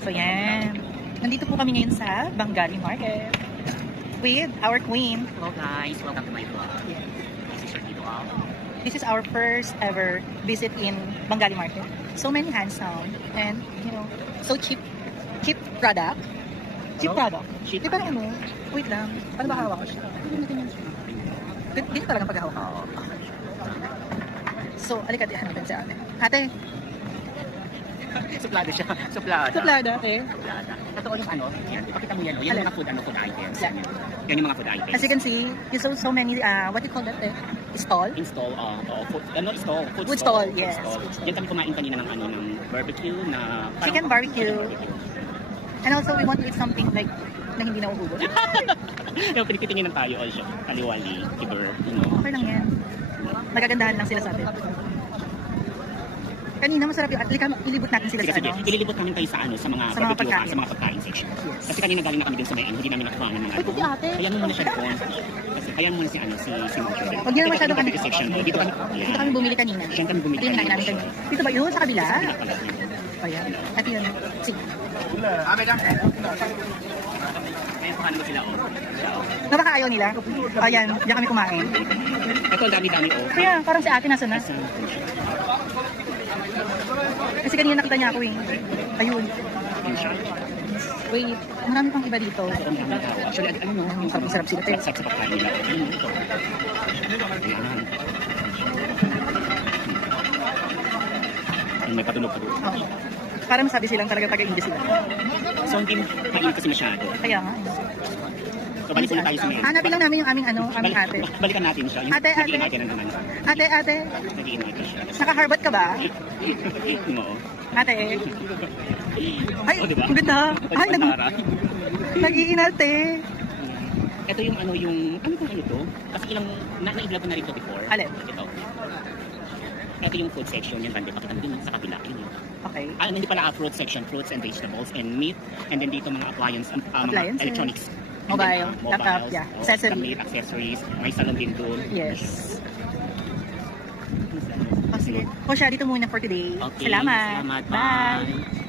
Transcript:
So yan. Nandito po kami ngayon sa Bengali Market with our queen. Hello guys, welcome to my vlog. Yes. This is your Tito Al. This is our first ever visit in Bengali Market. So many handsome and so cheap. Cheap product. Cheap product. Cheap. Di parang wait lang. Paano ba hawak ko siya? Dito talagang paghahawak ko. So, alika di natin si ate. Ate, Suplada siya. Suplada. suplada ate. Suplada. Totoo yung yan. Ipakita mo yan. Yan yung mga food items. Yeah. Yan yung mga food items. As you can see, you saw so many, what do you call that? Stall? Install, food stall. Food stall, yes. Diyan kami kumain kanina ng barbecue na... Chicken barbecue. And also, we want to eat something like na hindi na ububos. Yung pinititingin tayo also. Kaliwali, kiber, Okay lang yan. Nagagandahan lang sila sa atin. Kanina masarap yung ilibot natin sila Sige, sa sige. Ililibot namin kayo sa sa mga Sa mga barbecue, pagkain. sa mga pagkain section. Kasi kanina galing na kami dun sa may hindi namin nakuha ng mga Ay, pati ate. Kaya mo muna siya doon. Kasi kaya mo muna si Marjorie. Huwag niyo na masyadong Dito section. Dito kami. Dito kami bumili kanina. Diyan kami bumili. Ito yung kinain namin kanina. Dito ba yun? Sa kabila? Kabila pala. Ayan. At yun. Sige. Ayan, paano mo sila Napakaayaw nila. Ayan. Diyan kami kumain. Ito, ang dami-dami Kaya parang si ate nasa na. Kasi kanina nakita niya ako eh. Ayun. In shot. Wait. Marami pang iba dito. Actually, yung Sarap sila, te. sarap sa pagkain nila. Ito. Ayan. May patulog-patulog. Oo. Para masabi silang talaga taga-India sila. So, hindi mainit kasi masyado. Kaya nga. So, balik muna tayo sa ngayon. Hanapin lang namin yung aming aming ate. Balikan natin siya. Yung Ate, ate. nag-i-invite na naman. Ate. Nag-i-invite siya. Naka-Harvard ka ba? Oo. Ate. Ay, Oh, diba? ang ganda. Ay, Pagpantara. nag-iinate. Ito yung ano to? Kasi na-i-vlog ko na rin ito before. Alin? Ito. Ito yung food section, yung bande. Pakita mo din sa kabila. Okay. Hindi pala fruit section, fruits and vegetables and meat. And then dito mga Appliances. mga electronics. And Mobile, then, laptop, mobiles, yeah. Accessories. Damit, accessories. May salon din doon. Yes. O sige. O siya, dito muna for today. Okay, Salamat. salamat. Bye. Bye.